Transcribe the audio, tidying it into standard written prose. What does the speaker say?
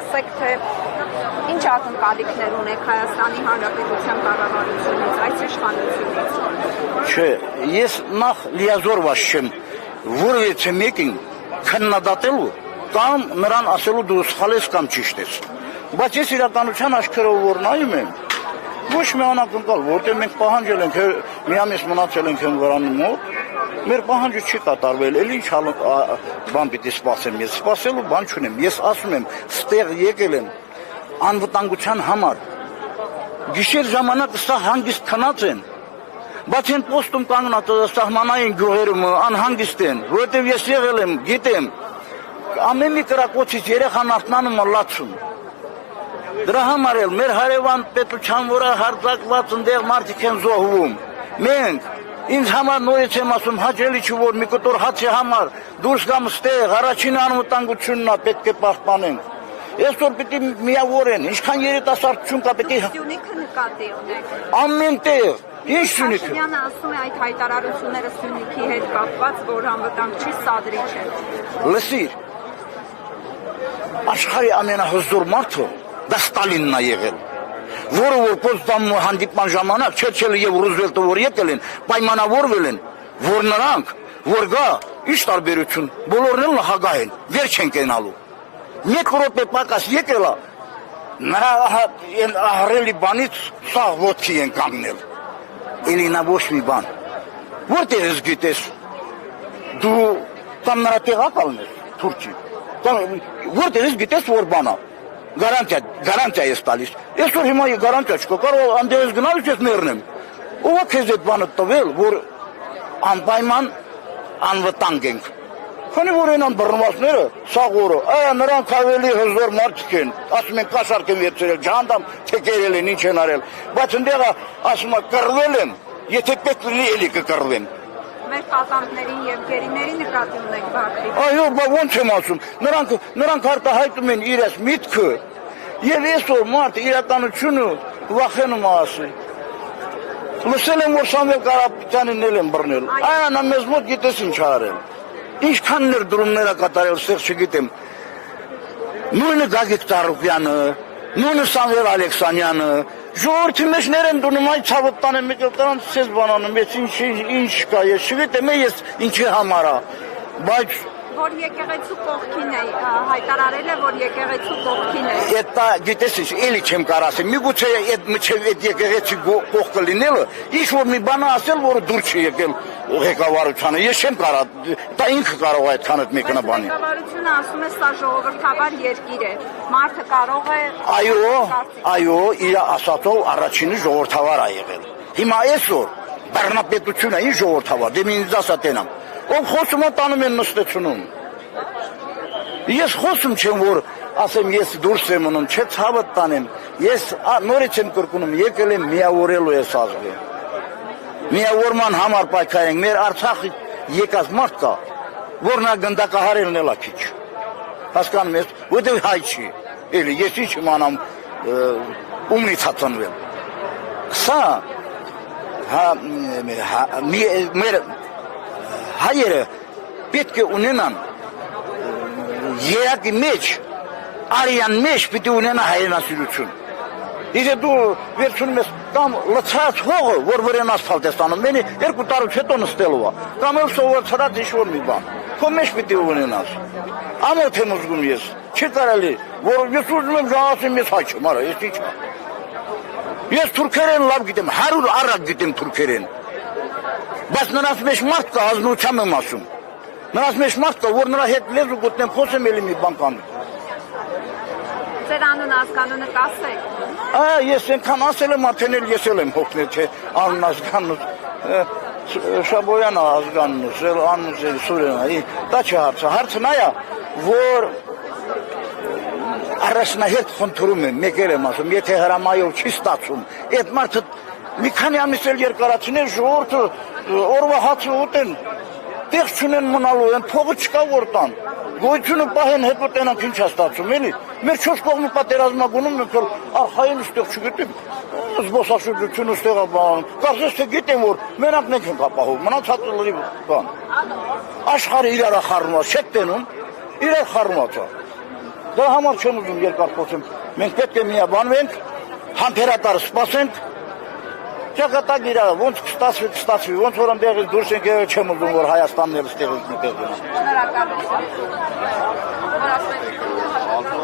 ասեք, թե ինչ ակնկալիքներ ունեք Հայաստանի Հանրապետության կառավարությունից, այս իշխանությունից։ Չէ, ես նախ լիազորված չեմ որևէ մեկին քննադատելու կամ նրան ասելու դու սխալ ես կամ ճիշտ ես։ Բայց ես իրականության աչքերով որ նայում եմ, ոչ մի անակնկալ, որտեղ մենք պահանջել ենք, մի ամիս մնացել ենք Հնգարանի մոտ, մեր պահանջը չի կատարվել, էլ ինչ բան պիտի սպասեմ, ես սպասելու բան չունեմ, ես ասում եմ, ստեղ եկել եմ անվտանգության համար, գիշեր ժամանակ սա հանգիստ քնած են, բայց են պոստում կանգնած սահմանային գյուղերում անհանգիստ են, որովհետև ես եղել եմ, գիտեմ, ամեն մի կրակոցից երեխան արթնանում է լացում։ Դրա համար էլ մեր հարևան պետության վրա հարձակված ընդեղ մարդիկ են զոհվում։ Մենք ինձ համար նորից եմ ասում հաճելի չի որ մի կտոր հացի համար դուրս գամ ստեղ առաջին անվտանգությունն է պետք է պահպանենք։ Այսօր պիտի միավորեն, ինչքան երիտասարդություն կա պիտի Սյունիքը նկատի ունեք։ ամեն տեղ։ Ինչ Սյունիքը։ Փաշինյանը ասում է այդ հայտարարությունները Սյունիքի հետ կապված, որ անվտանգ չի, սադրիչ է։ Լսիր, աշխարհի ամենահզոր մարդը դա Ստալինն է եղել, որը որ Պոտսդամի հանդիպման ժամանակ Չերչիլը եւ Ռուզվելտը որ եկել են, պայմանավորվել են, որ նրանք որ գա, ինչ տարբերություն, բոլորն էլ նախագահ են, վեր չեն կենալու։ Մեկ րոպե պակաս եկել է, նրա ահռելի բանից սաղ ոտքի են կանգնել։ Էլի նա ոչ մի բան։ Որտեղ ես գիտես, դու կամ նրա տեղակալն ես, Թուրքի, որտեղ ես գիտես որ բան է։ Գարանտիա ես տալիս։ Այսօր հիմա գարանտիա չկա, կարող անդերես գնալուց ես մեռնեմ։ Ո՞վ է քեզ այդ բանը տվել, որ անպայման անվտանգ ենք։ Քանի որ են բռնվածները, սաղ օրը, նրանք ավելի հզոր մարդիկ են, ասում են կաշառք են վերցրել, ջանդամ թեկերել են, ինչ են արել, բայց ընդեղը ասում է կռվել եմ, եթե պետք լինի էլի կկռվեմ։ Մեր պատանտներին եւ գերիների նկատի ունեք Բաքվի։ Այո, ո՞նց եմ ասում, նրանք արտահայտում են իրենց միտքը, եւ այսօր մարդը իրականությունը վախենում է ասել։ Լսել եմ որ Սամվել Կարապետյանին էլ են բռնել, նա մեզ մոտ գիտես ինչ արել։ Ինչքան ներդրումներ կատարել, ստեղ չգիտեմ։ Նույնը Գագիկ Ծառուկյանը, նույնը Սամվել Ալեքսանյանը, ժողովրդի մեջներ են դնում այդ ցավը տանը մեկ տրանց ցես բանանում, ես ինչ կա, ես չգիտեմ ես ինչի համար է, բայց որ եկեղեցու կողքին է, հայտարարել է, որ եկեղեցու կողքին է։ Դա գիտես ինչ, էլի չեմ կարող ասել, միգուցե այդ եկեղեցի կողքը լինելը, ինչ որ մի բան ասել, որը դուր չի եկել ղեկավարությանը, ես չեմ կարող, դա ինքը կարող է այդքան այդ մեկնաբանի։ Ղեկավարությունը ասում է սա ժողովրդավար երկիր է, մարդը կարող է։ Այո, իր ասածով առաջինը ժողովրդավար է եղել։ Հիմա այսօր բռնապետությունը ինչ ժողովրդավար, դե ինձ ասա տենամ։ Ով խոսում է տանում են նստեցնում։ Ես խոսում չեմ, որ ասեմ ես դուրս եմ ունում, չէ ցավը տանեմ, ես նորից եմ կրկնում, եկել եմ միավորելու ես ազգը։ Միավորման համար պայքարենք, մեր Արցախի եկած մարդ կա, որ նա գնդակահարելն էլ է քիչ։ Հասկանում ես, որտեղ հայ չի, էլի ես ինչ իմանամ ումնից ծնվել։ Սա մեր հայերը պետք է ունենան երակի մեջ, արյան մեջ պիտի ունենա հայրենասիրություն։ Եթե դու վերցնում ես կամ լցած հողը, որ վրան ասֆալտ ես տանում, մենի 2 տարուց հետո նստելու է, կամ էլ սովորացրած ինչ-որ մի բան, քո մեջ պիտի ունենաս։ Ամոթ եմ ուզգում ես, չի կարելի, որ ես ուզում եմ ժանասեմ ես հայ չեմ, արա, ես ինչ կա։ Ես թուրքերեն լավ գիտեմ, 100 առակ գիտեմ թուրքերեն, բայց նրանց մեջ մարդ կա, ազնությամբ եմ ասում, նրանց մեջ մարդ կա, որ նրա հետ լեզու գտնեմ, խոսեմ էլի մի բան կանում։ Ձեր անուն ազգանունը կասեք։ Ես ենքան ասել եմ, արդեն էլ ես եմ հոգնել, թե անուն ազգանուս, Շաբոյանը ազգանուս, անունս էլ Սուրենը, դա չի հարցը, հարցը նա է, որ առաջնահերթ խնդրում եմ, մեկ էլ եմ ասում, եթե հրամայով չի ստացում, այդ մարդը մի քանի ամիս էլ երկարացնել, ժողովուրդը օրվա հացը ուտեն, տեղ չունեն մնալու, են փողը չկա որ տան, գոյությունը պահեն հետո տենանք ինչ է ստացում, էլի, մեր 4 կողմի պատերազմագունում ենք, արխային ստեղ չգիտեմ, զբոսաշրջությունը ստեղ է բան, կարծես թե գիտեմ, որ մենակ նենք ենք ապահով, մնացածը լրիվ բան, աշխարհը իրար խառնված, չեք տենում, իրար խառնված է, Դրա համար չեմ ուզում երկար խոսեմ։ Մենք պետք է միաբանվենք, համբերատարը սպասենք։ Ճակատագ իրա, ոնց կստացվի, ոնց որ ընդեղից դուրս ենք եղել, չեմ ուզում, որ Հայաստանն էլ ստեղից մի տեղ գնա։ Շնորհակալություն։ Որ ասում եք